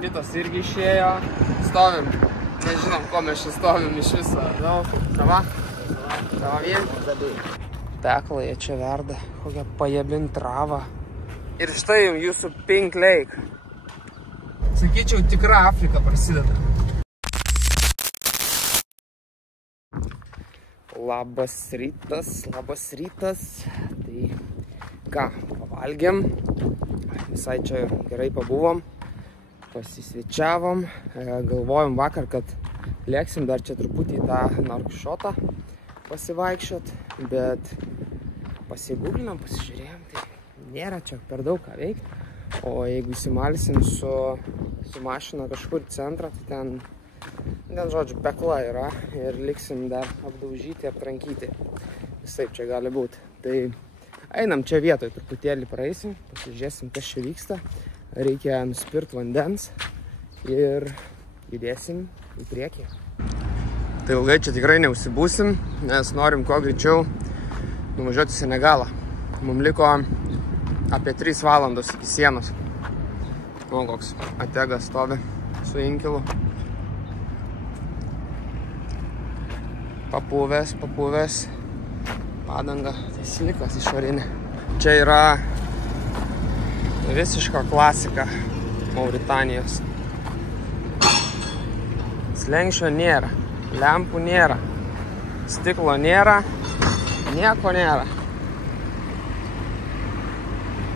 Kitas irgi išėjo. Stovim. Nežinom, ko mes čia stovim iš viso. Sava? Sava vien? Teklai čia verda. Kokią pajabint travą. Ir štai jums jūsų Pink Lake. Sakyčiau, tikra Afrika prasideda. Labas rytas. Tai ką, pavalgėm. Visai čia gerai pabuvom. Pasisvečiavom. Galvojom vakar, kad lėksim dar čia truputį į tą Norkšotą pasivaikščiot. Bet pasigūglinam, pasižiūrėjom, tai nėra čia per daug ką veikti. O jeigu įsimalsim su mašina kažkur į centrą, tai ten žodžiu, pekla yra ir liksim dar apdaužyti, aptrankyti. Visaip čia gali būti. Tai einam čia vietoj, truputėlį praeisim, pasižiūrėsim, kas čia vyksta. Reikia nusipirkti vandens ir judėsim į priekį. Tai ilgai čia tikrai neužsibūsim, nes norim kuo greičiau nuvažiuoti į Senegalą. Mums liko apie 3 valandos iki sienos. O, koks Ategas stovi su inkilu. Papuvęs. Padanga, tai slikas išorinė. Čia yra visiška klasika Mauritanijos. Slenkščio nėra, lempų nėra, stiklo nėra, nieko nėra.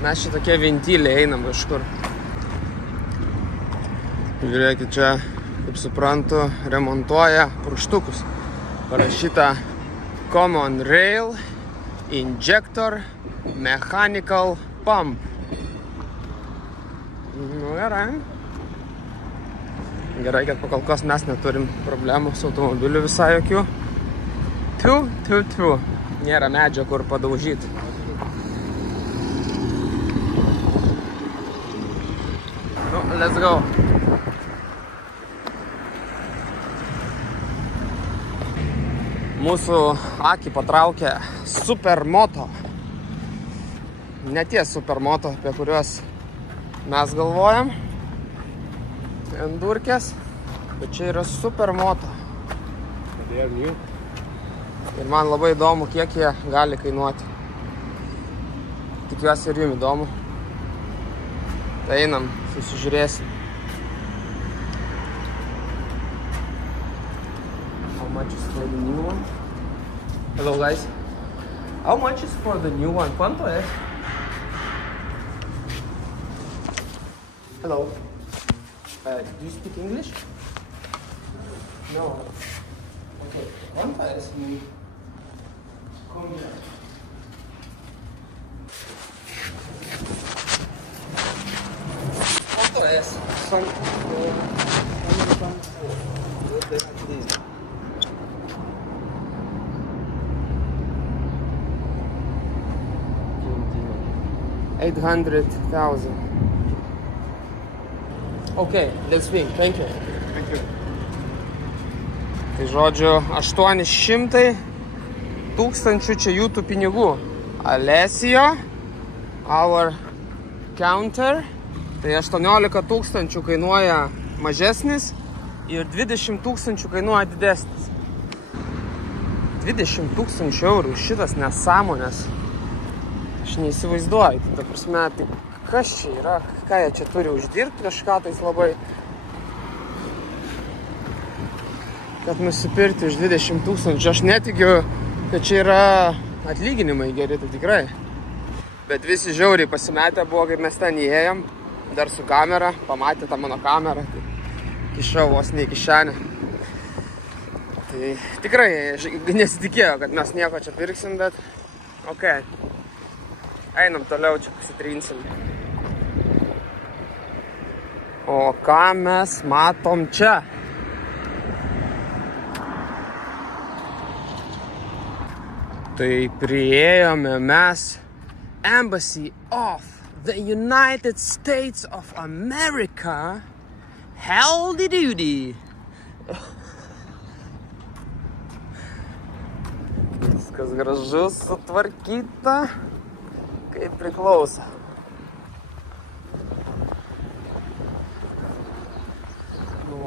Mes čia tokie ventyliai einam kažkur. Žiūrėkit, čia, kaip suprantu, remontuoja purkštukus. Parašyta Common Rail Injector Mechanical Pump. Nu, gerai. Gerai, kad pakolkos mes neturim problemų su automobiliu visai jokių. Tiu. Nėra medžio, kur padaužyti. Nu, let's go. Mūsų akį patraukė supermoto. Ne tie supermoto, apie kuriuos mes galvojam. Endurkės, bet čia yra supermoto. Ir man labai įdomu, kiek jie gali kainuoti. Tikiuosi ir jums įdomu. Tai einam, susižiūrėsim. How much is for the new one? Hello guys. How much is for the new one? ¿Cuánto es? Hello. Do you speak English? No. Okay. ¿Cuánto es mi comida? ¿Cuánto es? Son... $800,000. Okay, let's swing. Thank you. Tai žodžiu, 800,000 čia jų tų pinigų. Alessio, our counter, tai 18,000 kainuoja mažesnis ir 20,000 kainuoja didesnis. 20,000 eurų šitas nesąmonės. Aš neįsivaizduoju, ta prasme, tai kas čia yra, ką jie čia turi uždirbti kažką tais labai, kad nusipirkti už 20,000. Aš netikiu, kad čia yra atlyginimai geri, tai tikrai. Bet visi žiauriai pasimetę buvo, kaip mes ten įėjom, dar su kamera, pamatė tą mano kamerą, tai kišau vos ne į kišenę. Tai tikrai nesitikėjo, kad mes nieko čia pirksim, bet okei. Einam toliau, čia pasitrinsim. O ką mes matom čia? Tai priėjome mes Embassy of the United States of America. Howdy doody. Viskas gražus, sutvarkyta, kaip priklauso.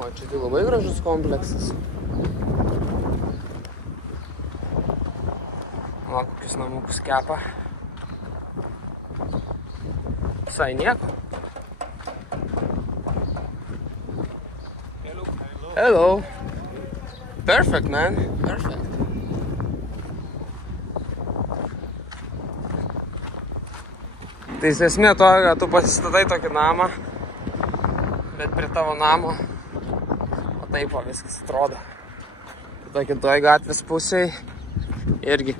O, čia tai labai gražus kompleksas. O, kokius namukus kepa. Visai nieko. Hello. Perfect, man. Perfect. Tai esmė to, kad tu pasistatai tokį namą, bet prie tavo namo, o taip viskas atrodo. Tai kitoj gatvės pusėj irgi.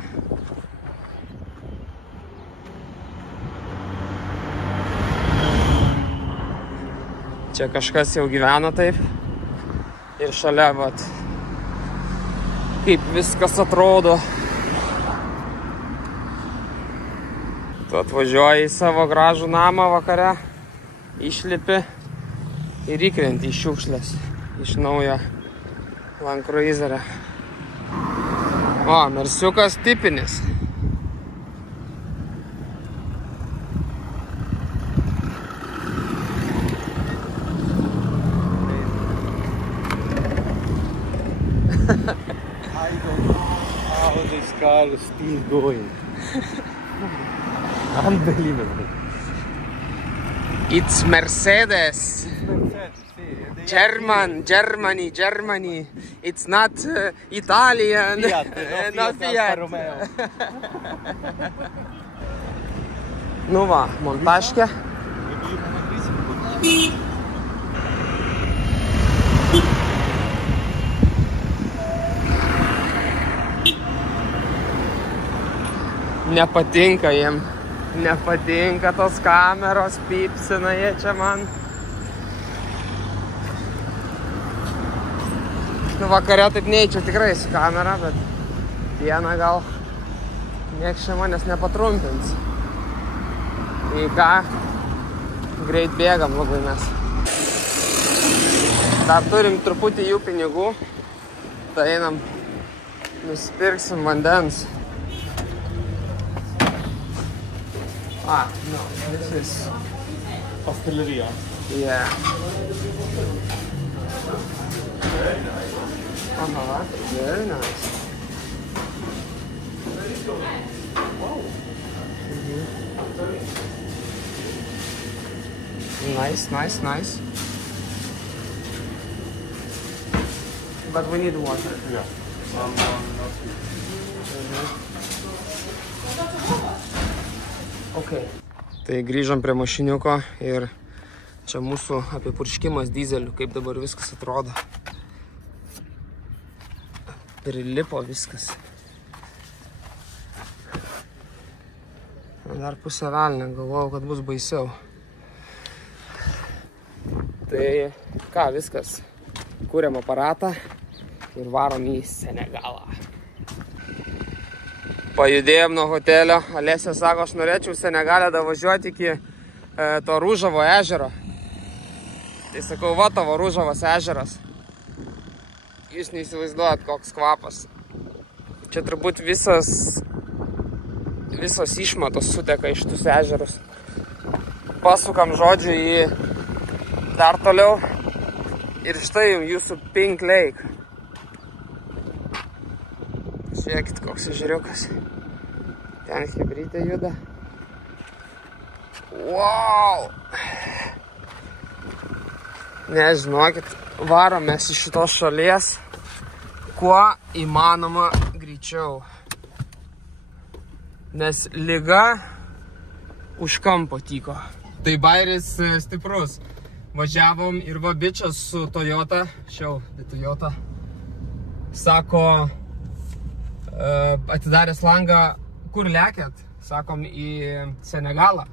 Čia kažkas jau gyvena taip. Ir šalia, vat, kaip viskas atrodo. Tu atvažiuoji į savo gražų namą vakare, išlipi ir įkrenti į šiukšlės iš naujo Land Cruiser'ą. O, Mersiukas tipinis. I don't know how this car is still going. Unbelievable. It's Mercedes. Germany. It's not Italian. Fiat, Not Fiat. Alfa Romeo. Nu va, montažkė. Nepatinka jiem. Nepatinka tos kameros, pypsina jie čia man. Nu, vakare taip neįčiau tikrai su kamera, bet dieną gal nieks čia manęs nepatrumpins. Į ką, greit bėgam labai mes. Dar turim truputį jų pinigų, tai einam, nusipirksim vandens. Ah, no, this is... Pasteleria. Yeah. Very nice. Wow. Nice. But we need water. Yeah. Okay. Tai grįžom prie mašiniuko ir čia mūsų apipurškimas dizeliu, kaip dabar viskas atrodo. Prilipo viskas. Dar pusę velnę, galvojau, kad bus baisiau. Tai ką, viskas. Kūrėm aparatą ir varom į Senegalą. Pajudėjom nuo hotelio. Alesė sako, aš norėčiau Senegalę davažiuoti iki to Rūžavo ežero. Tai sakau, va tavo Rūžavas ežeras. Jūs neįsivaizduojat, koks kvapas. Čia turbūt visos išmatos suteka iš tus ežerus. Pasukam žodžiu į dar toliau. Ir štai jūsų Pink Lake. Žiūrėkit, koks ežeriukas. Ten chebrytė juda. Wow! Nežinokit, varom mes iš šitos šalies kuo įmanoma greičiau. Nes liga už kampo tyko. Tai bairis stiprus. Važiavom ir va bičas su Toyota, Toyota, sako, atidaręs langą, kur lekėt, sakom, į Senegalą.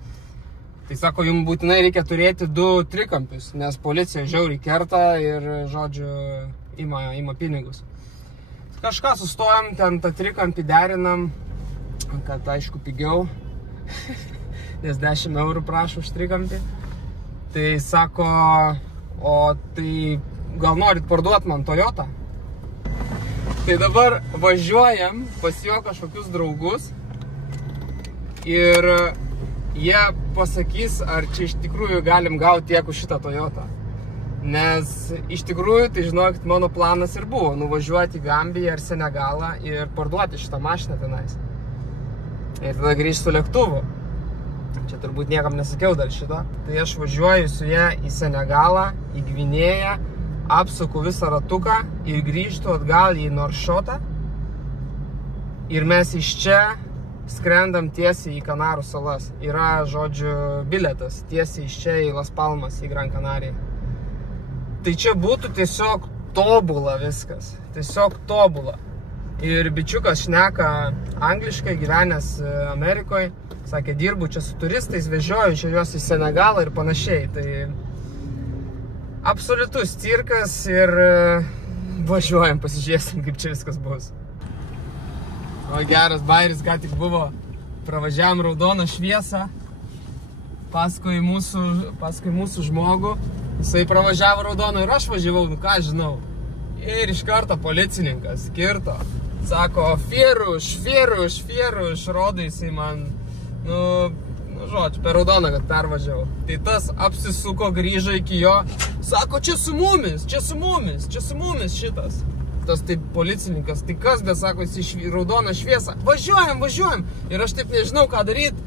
Tai sako, jums būtinai reikia turėti 2 trikampius, nes policija žiauriai kerta ir, žodžiu, ima pinigus. Kažką sustojom, ten tą trikampį derinam, kad aišku pigiau, nes 10 eurų prašo už trikampį. Tai sako, o tai gal norit parduot man Toyota? Tai dabar važiuojam pas jo kažkokius draugus ir jie pasakys, ar čia iš tikrųjų galim gauti tiek už šitą Toyotą. Nes iš tikrųjų, tai žinokit, mano planas ir buvo nuvažiuoti į Gambiją ar Senegalą ir parduoti šitą mašiną tenais. Ir tada grįžti su lėktuvu. Čia turbūt niekam nesakiau dar šito. Tai aš važiuoju su ją į Senegalą, į Gvinėją, apsuku visą ratuką ir grįžtu atgal į Noršotą. Ir mes iš čia skrendam tiesiai į Kanarų salas. Yra, žodžiu, biletas tiesiai iš čia į Las Palmas, į Gran Canariją. Tai čia būtų tiesiog tobula viskas. Tiesiog tobula. Ir bičiukas šneka angliškai, gyvenęs Amerikoje. Sakė, dirbu čia su turistais, vežioju čia juos į Senegalą ir panašiai. Tai absoliutus cirkas ir važiuojam, pasižiūrėsim, kaip čia viskas bus. O geras bairis, ką tik buvo. Pravažiavam raudoną šviesą paskui mūsų žmogų. Jisai pravažiavo raudoną ir aš važiavau, nu ką žinau. Ir iš karto policininkas kirto. Sako, fieruš, rodo jisai man, žodžiu, per raudoną, kad pervažiavau. Tai tas apsisuko, grįžo iki jo. Sako, čia su mumis šitas. Tas taip policininkas, tai kas, bet sako, jis į raudoną šviesą. Važiuojam. Ir aš taip nežinau, ką daryti.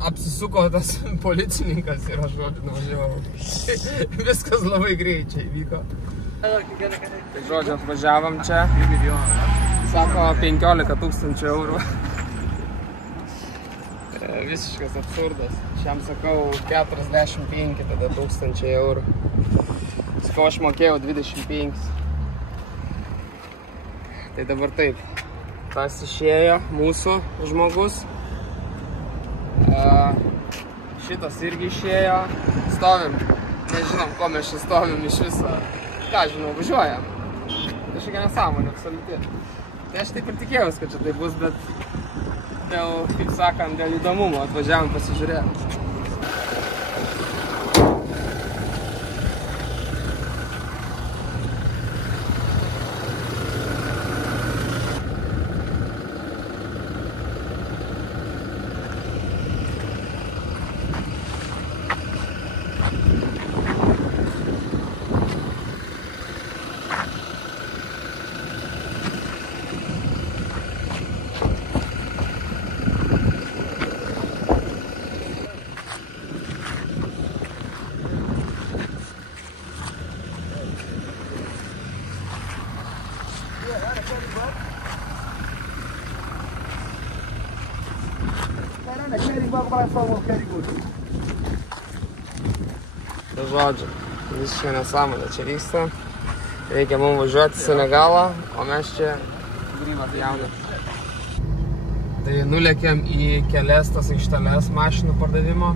Apsisuko tas policininkas ir aš, žodžiu, nuvažiavau. Viskas labai greičiai vyko. Tai, žodžiu, atvažiavam čia. Sako, 15 000 eurų. Visiškas absurdas. Šiam sakau 45 tada 1000 eurų. Sakau, aš mokėjau 25. Tai dabar taip. Tas išėjo mūsų žmogus. Šitas irgi išėjo. Stovim. Nežinom, ko mes čia stovim iš viso. Ką žinau, važiuojam. Kažkokia nesąmonė, absoliuti. Tai aš taip ir tikėjausi, kad čia tai bus, bet dėl, kaip sakant, dėl įdomumo atvažiavom pasižiūrėti. Tai žodžiu, visiškai nesąmonė čia vyksta. Reikia mums važiuoti į Senegalą, o mes čia grybą pjaunam. Tai nulėkėm į kelias tas aikšteles mašinų pardavimo.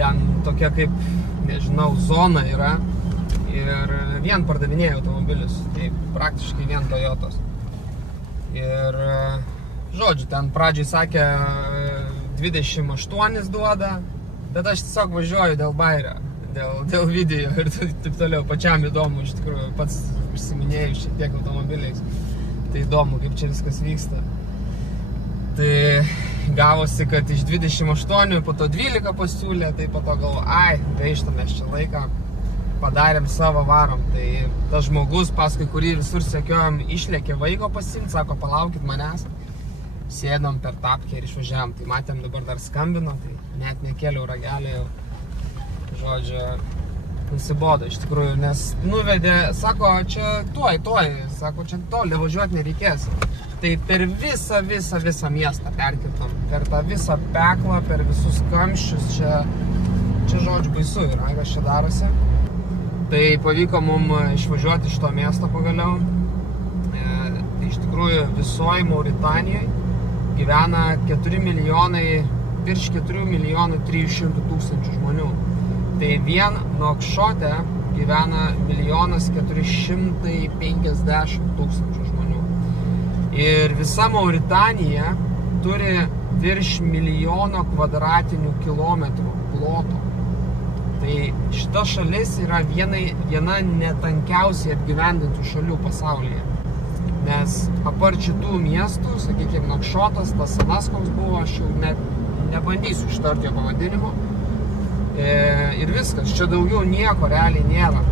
Ten tokia kaip, nežinau, zona yra. Ir vien pardavinėja automobilius. Tai praktiškai vien Toyotos. Ir, žodžiu, ten pradžiai sakė 28 duoda, bet aš tiesiog važiuoju dėl bairio, dėl video ir taip toliau. Pačiam įdomu, iš tikrųjų, pats užsiminėjau šiek tiek automobiliais. Tai įdomu, kaip čia viskas vyksta. Tai gavosi, kad iš 28, po to 12 pasiūlė, tai po to galvo, gaištamės čia laiką, padarėm savo, varom. Tai tas žmogus, paskui kurį visur sekiojom, išlėkė vaiko pasiimt, sako, palaukit manęs. Sėdom per tapkę ir išvažiavam. Tai matėm, dabar dar skambino, tai net nekėliau ragelį jau. Žodžiu, nusibodo iš tikrųjų, nes nuvedė, sako, čia tuoj, sako, čia toli važiuoti nereikės. Tai per visą miestą perkirtom, per tą visą peklą, per visus kamščius, čia žodžiu baisu yra, kas čia darosi. Tai pavyko mum išvažiuoti iš to miesto pagaliau. Tai iš tikrųjų visoje Mauritanijoje gyvena virš 4 300 000 žmonių. Tai vien Nouakchote gyvena 1 450 000 žmonių. Ir visa Mauritanija turi virš 1 000 000 kvadratinių kilometrų ploto. Tai šita šalis yra viena netankiausiai apgyvendintų šalių pasaulyje. Nes apart šitų miestų, sakykime, Nouakchotas, tas senas koks buvo, aš jau nebandysiu ištarti jo pavadinimu, ir viskas. Čia daugiau nieko realiai nėra.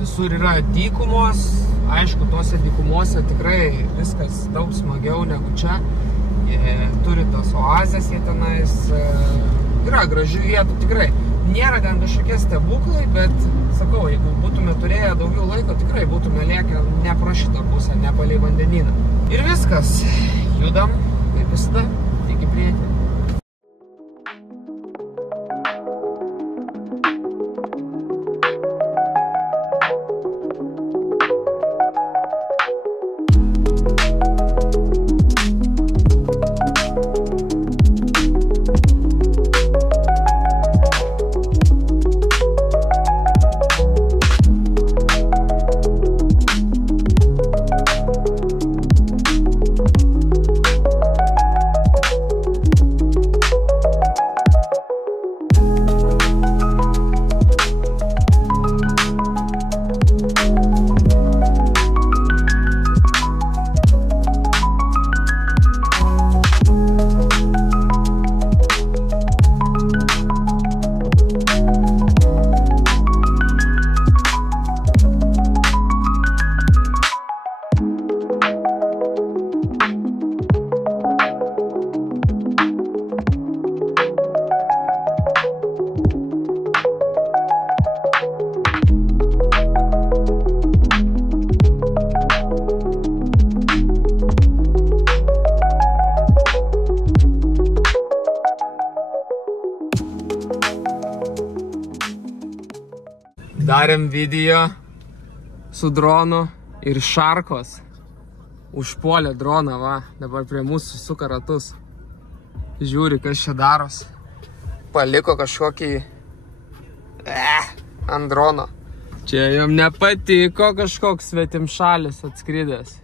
Visur yra dykumos. Aišku, tose dykumose tikrai viskas daug smagiau negu čia. Turi tas oazės jie tenais. Yra gražių vietų tikrai. Nėra ten kažkokie stebuklai, bet sakau, jeigu būtume turėję daugiau laiko, tikrai būtume lėkę ne pro šitą pusę, ne palei vandenyną. Ir viskas. Judam, kaip visada, tik į priekį. Darėm video su dronu ir šarkos užpuolė droną, va, dabar prie mūsų suka ratus. Žiūri, kas čia daros. Paliko kažkokį ant drono. Čia jam nepatiko kažkoks svetimšalis atskridęs.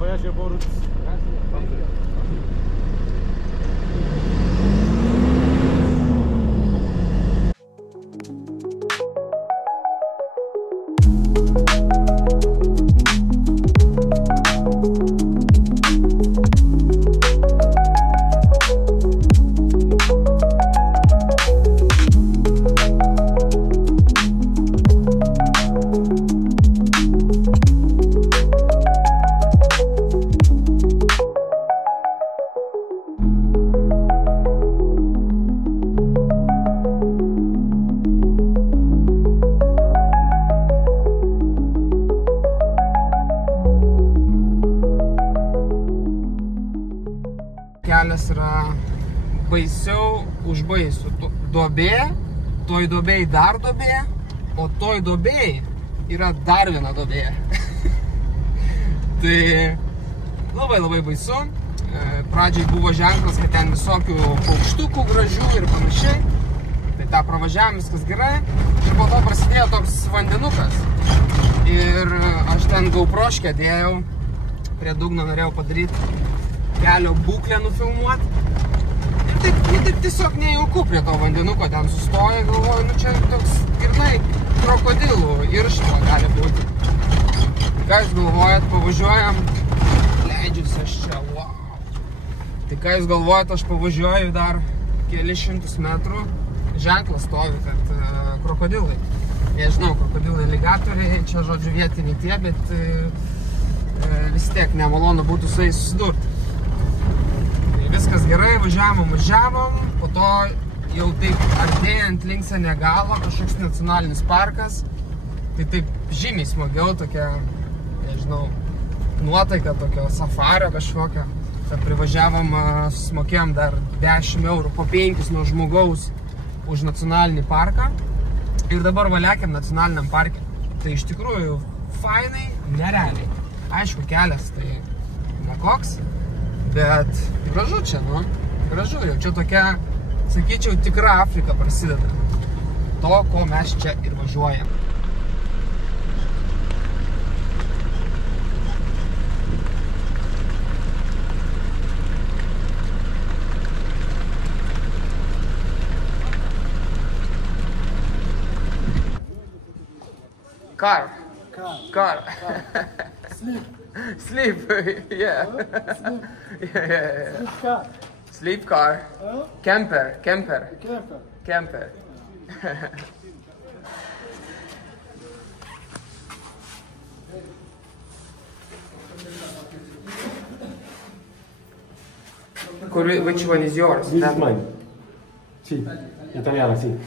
Voyage about Kelias yra baisiau už baisų. Duobė, toj duobėj dar duobė, o toj duobėj yra dar viena duobė. Tai labai baisu. Pradžiai buvo ženklas, kad ten visokių paukštukų gražių ir panašiai. Tai tą pravažiavom, viskas gerai. Ir po to prasidėjo toks vandenukas. Ir aš ten GoProškę dėjau. Prie dugno norėjau padaryti kelio būklę nufilmuoti. Ir taip tiesiog nejauku prie to vandenuko ten sustoja, galvoju, nu čia toks girnai krokodilų irštva gali būti. Ką jūs galvojat, pavažiuojam, leidžiuosi aš čia, wow. Tai ką jūs galvojat, aš pavažiuoju dar kelis šimtus metrų, ženklas stovi, kad krokodilai. Nežinau, krokodilai aligatoriai, čia žodžiu vietiniai tie, bet vis tiek nemalonu būtų su jais susidurti. Viskas gerai, važiavom, po to jau taip artėjant link Senegalo, kažkoks nacionalinis parkas, tai taip žymiai smagiau, tokia, nežinau, nuotaika, tokio safario kažkokio. Tai privažiavom, susimokėjom dar 10 eurų po 5 nuo žmogaus už nacionalinį parką ir dabar valiakiam nacionaliniam parke. Tai iš tikrųjų fainai, nerealiai. Aišku, kelias tai nekoks. Bet gražu čia, nu, gražu, jau čia tokia, sakyčiau, tikra Afrika prasideda. To, ko mes čia ir važiuojam. Car. Car. Sleep. Sleep. Yeah. Sleep. Yeah. Sleep car. Sleep car. Camper. Camper. Camper. Which one is yours? This is mine. Sì, italiana, sì.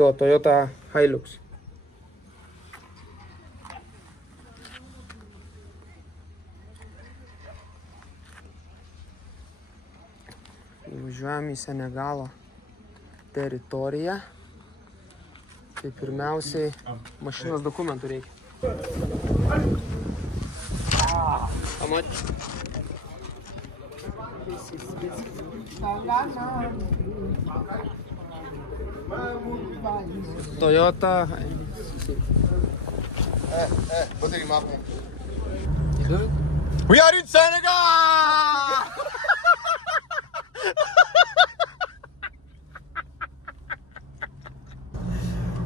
Jo, Toyota Hilux. Važiuojam į Senegalo teritoriją. Tai pirmiausiai mašinos dokumentų reikia. Pamat. Toyota. What did he map? We are in Senegal!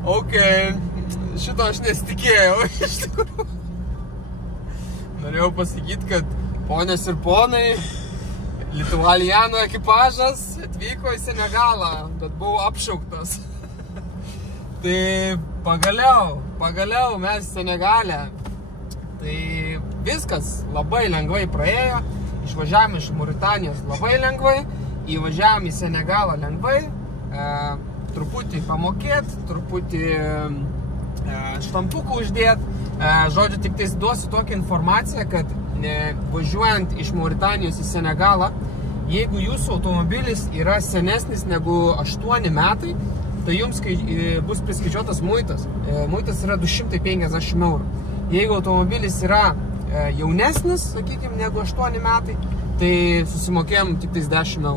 Ok, šito aš nesitikėjau, iš tikrųjų. Norėjau pasakyti, kad ponios ir ponai, Lituvaliano ekipažas atvyko į Senegalą, bet buvau apšauktas. Tai pagaliau mes Senegale. Tai viskas labai lengvai praėjo. Išvažiavome iš Mauritanijos labai lengvai, įvažiavome į Senegalą lengvai. Truputį pamokėt, truputį štampukų uždėt. Žodžiu, tik tais duosiu tokią informaciją, kad važiuojant iš Mauritanijos į Senegalą, jeigu jūsų automobilis yra senesnis negu 8 metai, tai jums bus priskaičiuotas muitas. Muitas yra 250 €. Jeigu automobilis yra jaunesnis, sakykime, negu 8 metai, tai susimokėjom tik tais 10 €.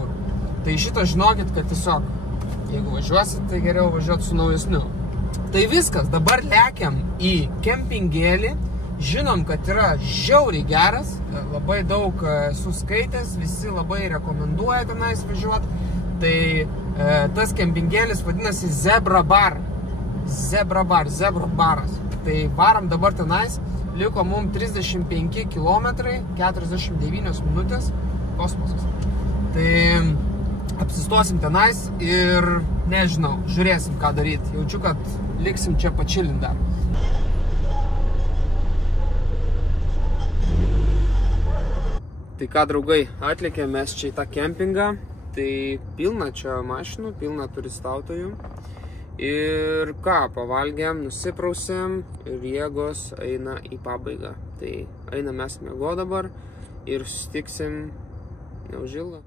Tai šitą žinokit, kad tiesiog, jeigu važiuosit, tai geriau važiuoti su naujesniu. Tai viskas, dabar lekiam į kempingėlį. Žinom, kad yra žiauriai geras, labai daug esu skaitęs, visi labai rekomenduoja tenais važiuoti. Tai tas kempingėlis vadinasi Zebra Bar. Zebra baras. Tai varam dabar tenais, liko mums 35 km, 49 minutės, kosmosas. Tai apsistosim tenais ir nežinau, žiūrėsim ką daryti. Jaučiu, kad liksim čia pačilint dar. Tai ką, draugai, atlėkėm mes čia į tą kempingą. Tai pilna čia mašinų, pilna turistautojų. Ir ką, pavalgėm, nusiprausėm ir jėgos eina į pabaigą. Tai einam mes miego dabar ir susitiksim neužilgo.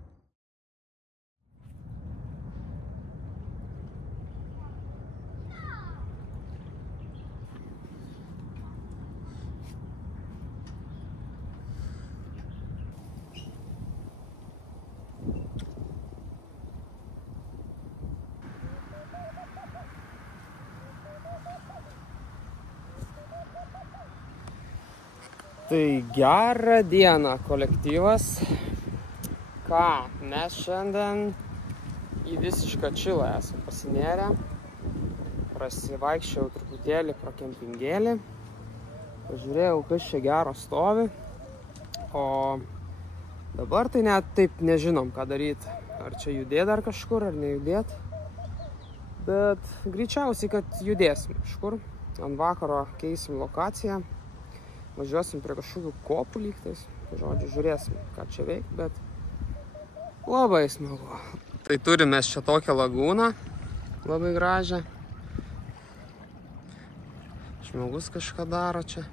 Tai gerą dieną, kolektyvas. Ką, mes šiandien į visišką čilą esam pasinėrę. Prasivaikščiau truputėlį pro kempingėlį. Pažiūrėjau, kas čia gero stovi. O dabar tai net taip nežinom, ką daryti. Ar čia judėt dar kažkur, ar nejudėt. Bet greičiausiai, kad judėsim kažkur. Ant vakaro keisim lokaciją. Važiuosim prie kažkokių kopų lygtais. Žodžiu, žiūrėsim, ką čia veikia, bet labai smagu. Tai turime čia tokią lagūną, labai gražią. Žmogus kažką daro čia.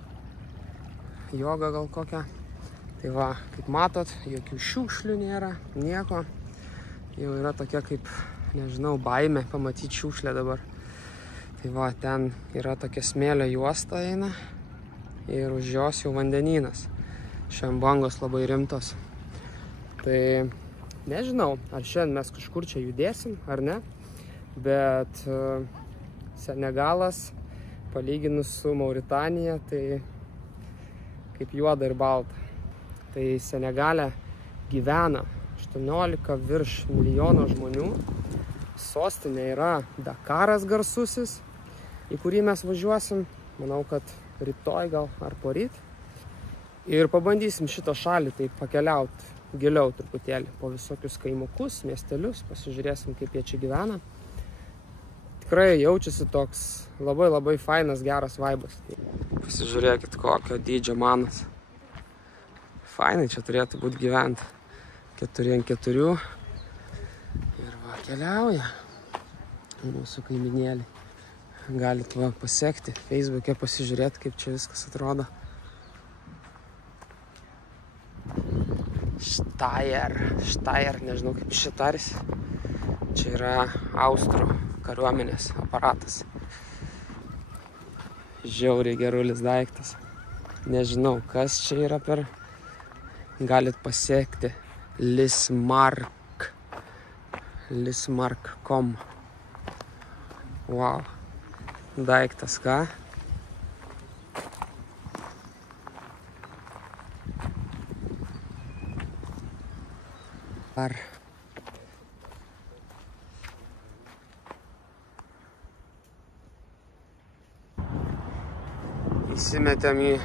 Joga gal kokią. Tai va, kaip matot, jokių šiukšlių nėra, nieko. Jau yra tokia kaip, nežinau, baimė pamatyti šiukšlę dabar. Tai va, ten yra tokia smėlio juosta eina. ir už jos jau vandenynas. Šiandien bangos labai rimtos. Tai nežinau, ar šiandien mes kažkur čia judėsim, ar ne, bet Senegalas, palyginus su Mauritanija, tai kaip juoda ir balta. Tai Senegale gyvena 18 virš milijono žmonių. Sostinė yra Dakaras garsusis, į kurį mes važiuosim. Manau, kad rytoj gal ar poryt. Ir pabandysim šitą šalį tai pakeliauti giliau truputėlį po visokius kaimukus, miestelius, pasižiūrėsim, kaip jie čia gyvena. Tikrai jaučiasi toks labai fainas, geras vaibas. Pasižiūrėkit, kokio dydžio manas. Fainai čia turėtų būti gyventi. 4x4. Ir va, keliauja mūsų kaiminėliai. Galit va pasekti Facebook'e, pasižiūrėti, kaip čia viskas atrodo. Steyr, nežinau kaip šitaris. Čia yra Austrų kariuomenės aparatas. Žiauriai gerulis daiktas. Nežinau, kas čia yra per... Galit pasiekti Lismark.com. Wow. Daiktas, ką? Ar įsimetėm į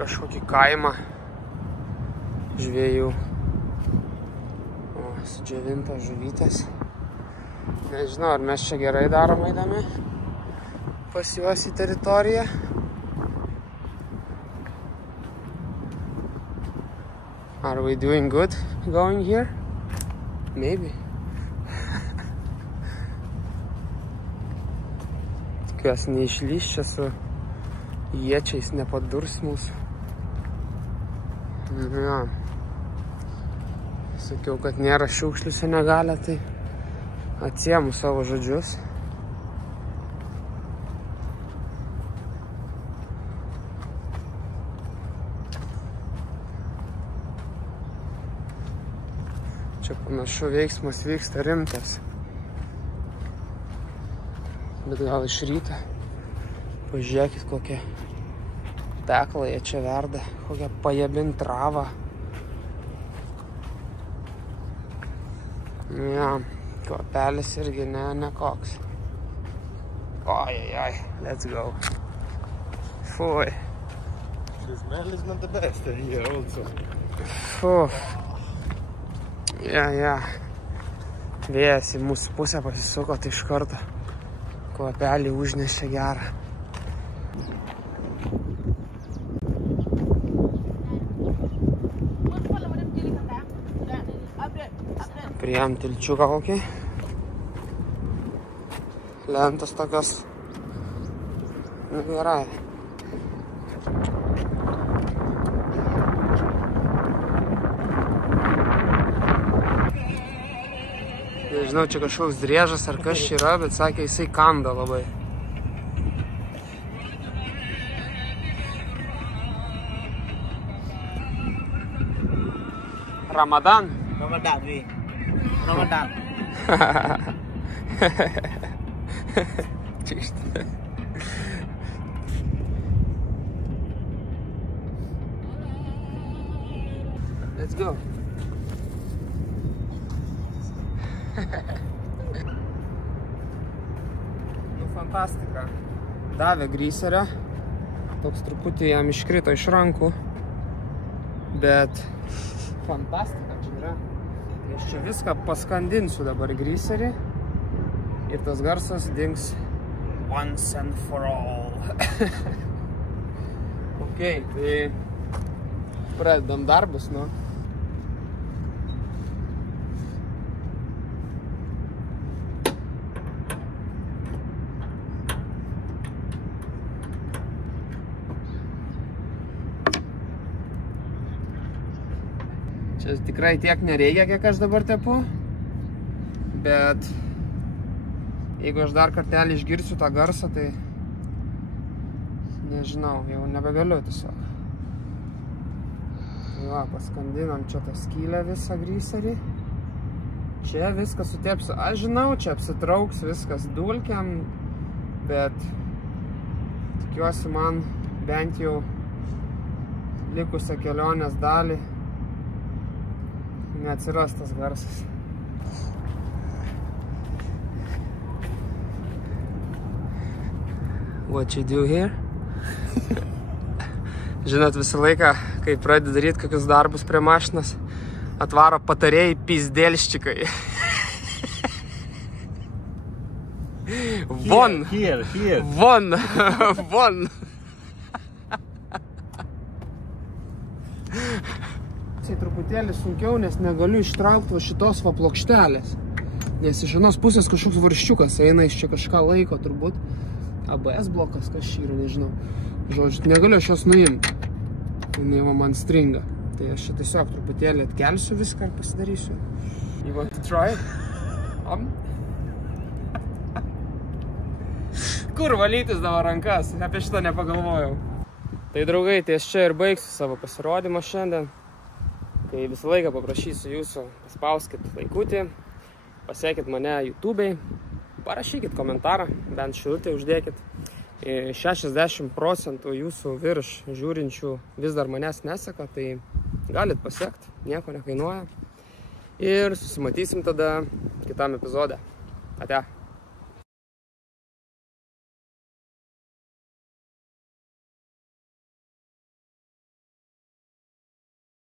kažkokį kaimą žvėjų. O, sudžiovintos žuvytės. Nežinau, ar mes čia gerai darom eidami pas juos į teritoriją. Are we doing good going here? Maybe. Tikiuosi neišlys čia su iečiais, nepadurs mūsų. Ja. Sakiau, kad nėra šiukšlių Senegale, tai atsiemu savo žodžius. Čia panašu veiksmas vyksta rimtas. Bet gal iš ryto. Pažiūrėkit, kokie teklai jie čia verda. Kokia pajabin trava. Ja, kvapelis irgi nekoks. Oi, let's go. Fui. The smell is not the best here also. Fuh. Ja. Vėjas į mūsų pusę pasisuko, tai iš karto kvapelį užnešė gerą. Priėjom tilčiuką kokį. Lentos tokios. Nu, gerai. Nežinau, čia kažkoks driežas ar kas čia yra, bet sakė, jisai kanda labai. Ramadan? Ramadan, oui. Ramadan. Čiste. Let's go. Nu, fantastika. Davė gryserio. Toks truputį jam iškrito iš rankų. Bet fantastika čia yra. Aš čia viską paskandinsiu dabar gryserį. Ir tas garsas dings once and for all. Ok, tai pradedam darbus, nu. Čia tikrai tiek nereikia, kiek aš dabar tepu, bet jeigu aš dar kartelį išgirsiu tą garsą, tai Nežinau, jau nebegaliu tiesiog. Va, paskandinam čia tą skylę visą gryserį. Čia viskas sutepsiu. Aš žinau, čia apsitrauks viskas dulkiam, bet tikiuosi man bent jau likusią kelionės dalį neatsiras tas garsas. What you do here? Žinot, visą laiką, kai pradedi daryti kokius darbus prie mašinas, atvaro patarėjai pizdėlščikai. Von! Here. Von! Von! Tai truputėlį sunkiau, nes negaliu ištraukti va šitos va plokštelės. Nes iš vienos pusės kažkoks varščiukas eina, iš čia kažką laiko turbūt. ABS blokas, kas čia yra, nežinau. Žodžiu, negaliu aš jos nuimti. Jinai va man stringa. Tai aš čia tiesiog truputėlį atkelsiu viską ir pasidarysiu. You want to try? Kur valytis dabar rankas? Apie šitą nepagalvojau. Tai draugai, ties čia ir baigsiu savo pasirodymą šiandien. Tai visą laiką paprašysiu jūsų, paspauskit laikutį, pasiekit mane YouTube'ai, parašykit komentarą, bent šilutę uždėkit. 60% jūsų virš žiūrinčių vis dar manęs neseka, tai galit pasiekti, nieko nekainuoja. Ir susimatysim tada kitam epizode. Ate.